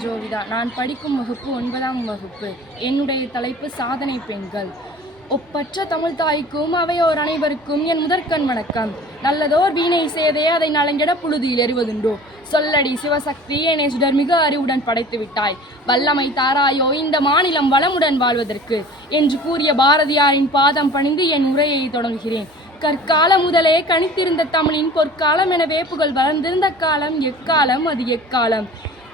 ஜோவிதா. நான் படிக்கும் வகுப்பு 9ஆம் வகுப்பு. என்னுடைய தலைப்பு சாதனை பெண்கள். ஒப்பற்ற தமிழ் தாய்க்கும் அவையோர் அனைவருக்கும் என் முதற்கண் வணக்கம். நல்லதோர் வீணை சேதே அதை நலங்கிட புழுதியில் எறிவதுண்டோ. சொல்லடி சிவசக்தி என்னை சுடர்மிகு அறிவுடன் படைத்து விட்டாய். வல்லமை தாராயோ இந்த மாநிலம் வளமுடன் வாழ்வதற்கு என்று கூறிய பாரதியாரின் பாதம் பணிந்து என் உரையை தொடங்குகிறேன். கற்காலம் முதலே கணித்திருந்த தமிழின் பொற்காலம் எனவே புகழ் வளர்ந்திருந்த காலம் எக்காலம் அது எக்காலம்.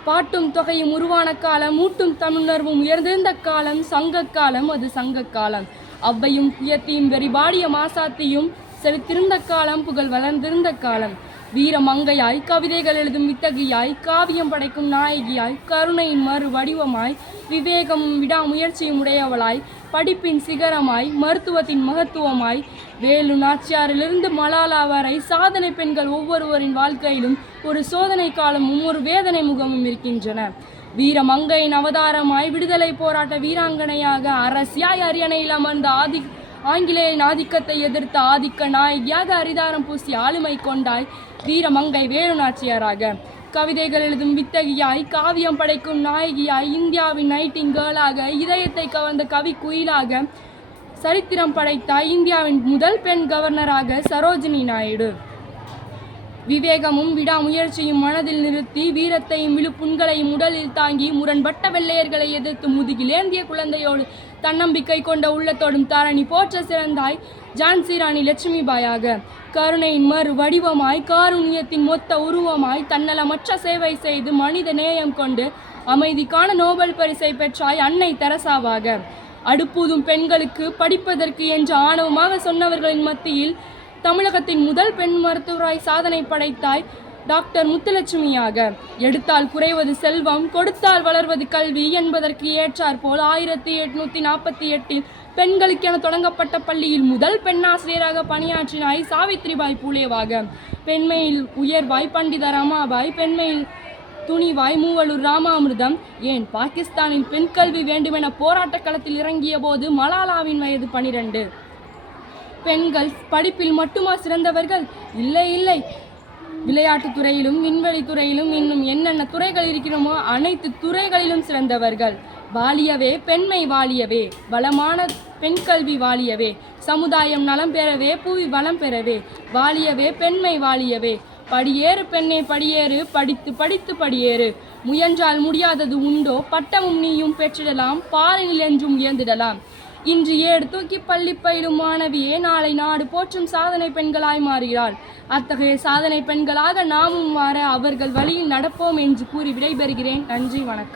பாட்டும் தொகையும் உருவான காலம், மூட்டும் தமிழுணர்வும் உயர்ந்திருந்த காலம் சங்க காலம் அது சங்க காலம். அவ்வையும் புயத்தையும் வெறிபாடிய மாசாத்தியும் செலுத்திருந்த காலம் புகழ் வளர்ந்திருந்த காலம். வீர மங்கையாய் கவிதைகள் எழுதும் வித்தகியாய் காவியம் படைக்கும் நாயகியாய் கருணையின் மறு வடிவமாய் விவேகமும் விடாமுயற்சியும் உடையவளாய் படிப்பின் சிகரமாய் மருத்துவத்தின் மகத்துவமாய் வேலு நாச்சியாரிலிருந்து மலாலா வரை சாதனை பெண்கள் ஒவ்வொருவரின் வாழ்க்கையிலும் ஒரு சோதனை காலமும் ஒரு வேதனை முகமும் இருக்கின்றன. வீர மங்கையின் அவதாரமாய் விடுதலை போராட்ட வீராங்கனையாக அரசியாய் அரியணையில் அமர்ந்த ஆங்கிலேயின் ஆதிக்கத்தை எதிர்த்த ஆதிக்க நாயகியாக அரிதாரம் பூசி ஆளுமை கொண்டாய் வீரமங்கை வேலு நாச்சியாராக. கவிதைகள் எழுதும் வித்தகியாய் காவியம் படைக்கும் நாயகியாய் இந்தியாவின் நைட்டிங்கேளாக இதயத்தை கவர்ந்த கவி குயிலாக சரித்திரம் படைத்தாய் இந்தியாவின் முதல் பெண் கவர்னராக சரோஜினி நாயுடு. விவேகமும் விடாமுயற்சியும் மனதில் நிறுத்தி வீரத்தையும் விழுப்புண்களையும் உடலில் தாங்கி முரண்பட்ட வெள்ளையர்களை எதிர்த்து முதுகிலேந்திய குழந்தையோடு தன்னம்பிக்கை கொண்ட உள்ளத்தோடும் தாரணி போற்ற சிறந்தாய் ஜான்சி ராணி லட்சுமிபாயாக. கருணையின் மறு வடிவமாய் காருண்யத்தின் மொத்த உருவமாய் தன்னலமற்ற சேவை செய்து மனித நேயம் கொண்டு அமைதிக்கான நோபல் பரிசை பெற்றாய் அன்னை தெரசாவாக. அடுப்பூதும் பெண்களுக்கு படிப்பதற்கு என்று ஆணவமாக சொன்னவர்களின் மத்தியில் தமிழகத்தின் முதல் பெண் மருத்துவராய் சாதனை படைத்தாய் டாக்டர் முத்துலட்சுமியாக. எடுத்தால் குறைவது செல்வம் கொடுத்தால் வளர்வது கல்வி என்பதற்கு ஏற்றாற்போல் 1848 பெண்களுக்கென தொடங்கப்பட்ட பள்ளியில் முதல் பெண்ணாசிரியராக பணியாற்றினாய் சாவித்ரிபாய் பூலேவாக. பெண்மையில் உயர்வாய் பண்டித ரமாபாய், பெண்மையில் துணிவாய் மூவலூர் ராமாமிர்தம், ஏன் பாகிஸ்தானில் பெண் கல்வி வேண்டுமென போராட்ட களத்தில் இறங்கிய போது மலாலாவின் வயது 12. பெண்கள் படிப்பில் மட்டுமா சிறந்தவர்கள்? இல்லை இல்லை, விளையாட்டுத் துறையிலும் விண்வெளி துறையிலும் இன்னும் என்னென்ன துறைகள் இருக்கிறோமோ அனைத்து துறைகளிலும் சிறந்தவர்கள். வாழியவே பெண்மை வாழியவே, வளமான பெண் கல்வி வாழியவே, சமுதாயம் நலம் பெறவே புவி வளம் பெறவே, வாழியவே பெண்மை வாழியவே. படியேறு பெண்ணே படியேறு, படித்து படித்து படியேறு, முயன்றால் முடியாதது உண்டோ, பட்டமும் நீயும் பெற்றிடலாம், பாலினில் என்றும் உயர்ந்திடலாம். இன்று ஏடு தூக்கி பள்ளி பயிலும் மாணவியே நாளை நாடு போற்றும் சாதனை பெண்களாய் மாறுகிறாள். அத்தகைய சாதனை பெண்களாக நாமும் மாற அவர்கள் வழியில் நடப்போம் என்று கூறி விடைபெறுகிறேன். நன்றி, வணக்கம்.